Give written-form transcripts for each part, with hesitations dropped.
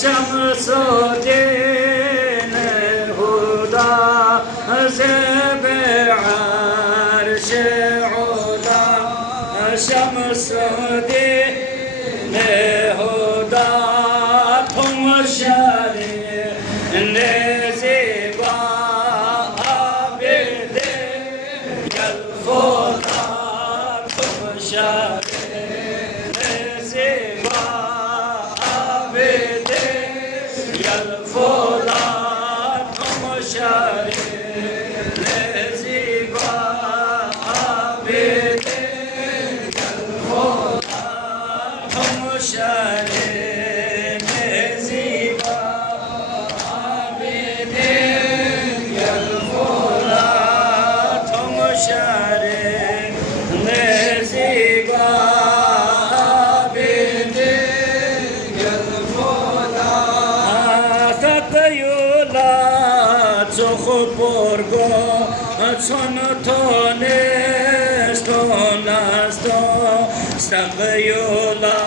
شمس دين هدى زب عرش علا شمس دين هدى تم شريع نزيبا عبد الفضا تم شريع نزيبا عبد الفضا تم شريع نزيبا عبد الفضا تم شريع نزيبا عبد الفضا تم شريع نزيبا عبد الفضا ستيولا تخبرگو چون تو نستو ستيولا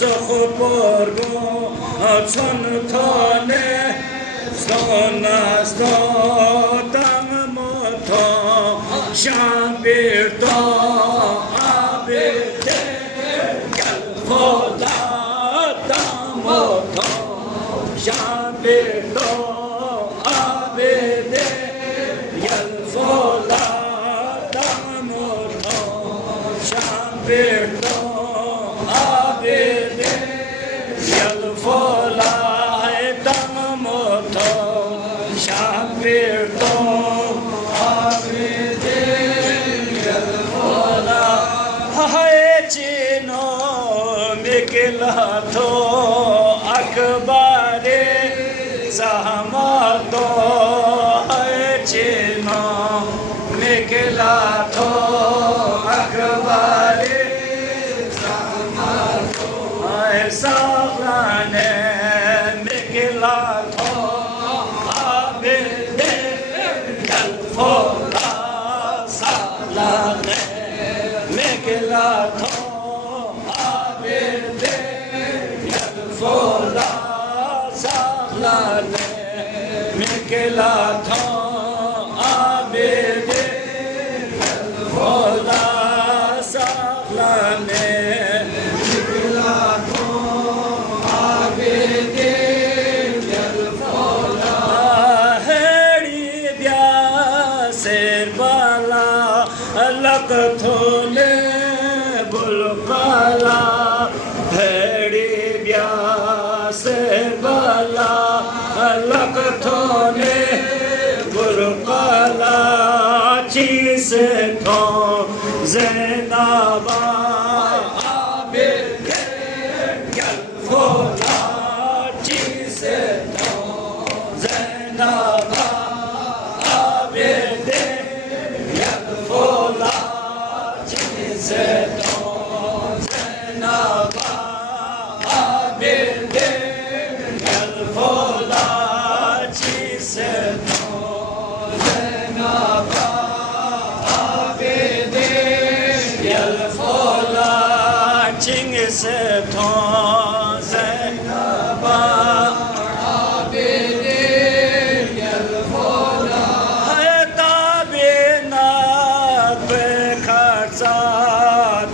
تخبرگو چون تو نستو دم متو شبیر تو عبد الفضا دم متو شبیر تو عبد الفضا دم متو شبیر تو عبد الفضا دم متو شبیر تو عبد الفضا های چینو میکلا تو اکبر زحمتو های چینو میکلا تو اکبر زحمتو های ساغرانه میکلا تو عبد الفضا ساغرانه میکلا تو عبد الفضا ساغرانه میکلا تو عبد القلا چیستان زنابا آبیده گل فولا چیستان زنابا آبیده گل فولا چیستان زنابا آبیده گل فولا چیستان ستان زینبا عابدین الفولا تابینات بکرزا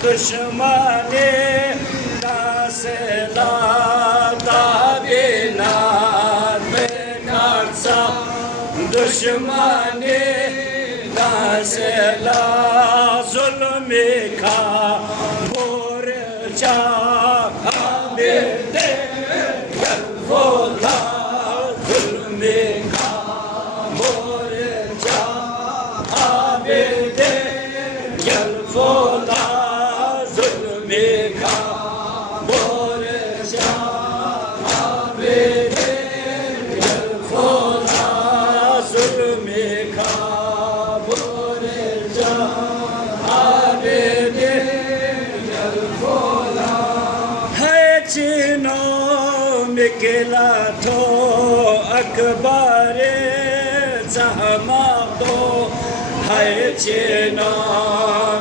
دشمنی ناسلا تابینات بکرزا دشمنی ناسلا ظلمی کا آبیده گل فولا ظلمی کا مورجا آبیده گل فولا ظلمی کا مورجا آبیده گل فولا ظلمی کا مورجا آبیده چینو نکلا تو اکبر زحمہ تو ہے چینو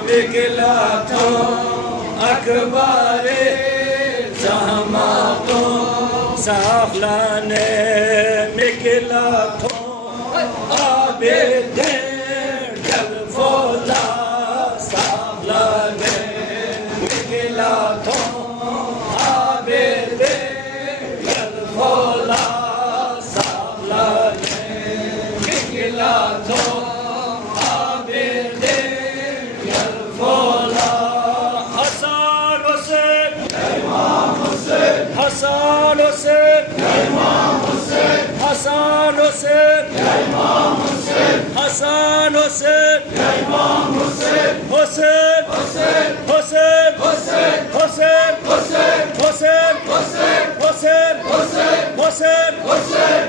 نکلا تو اکبر زحمہ تو سافلانے نکلا تو عابد گل فولا سافلانے نکلا تو Hasan Hüseyin, İmam Hüseyin, Hasan Hüseyin, İmam Hüseyin, Hasan Hüseyin, İmam Hüseyin, Hüseyin, Hüseyin, Hüseyin, Hüseyin, Hüseyin, Hüseyin, Hüseyin, Hüseyin, Hüseyin, Hüseyin, Hüseyin, Hüseyin, Hüseyin,